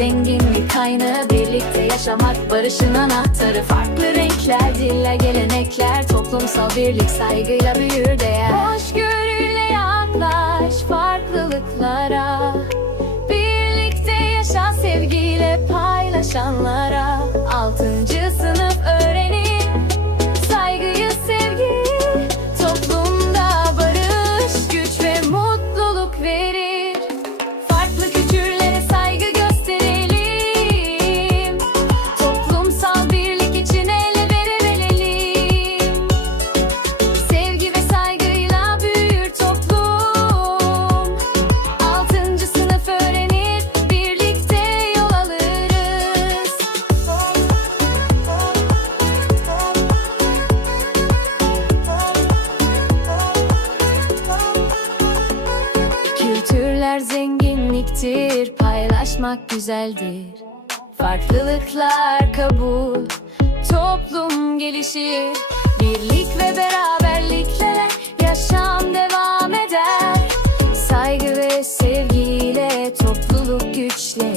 zenginlik kaynağı Birlikte yaşamak barışın anahtarı. Farklı renkler, diller, gelenekler Toplumsal birlik saygıyla büyür değer. Hoşgörüyle yaklaş farklılıklara Birlikte yaşa sevgiyle paylaşanlara. Altıncısı Fikirler zenginliktir, paylaşmak güzeldir. Farklılıklar kabul, toplum gelişir. Birlik ve beraberlikle yaşam devam eder. Saygı ve sevgiyle topluluk güçlenir.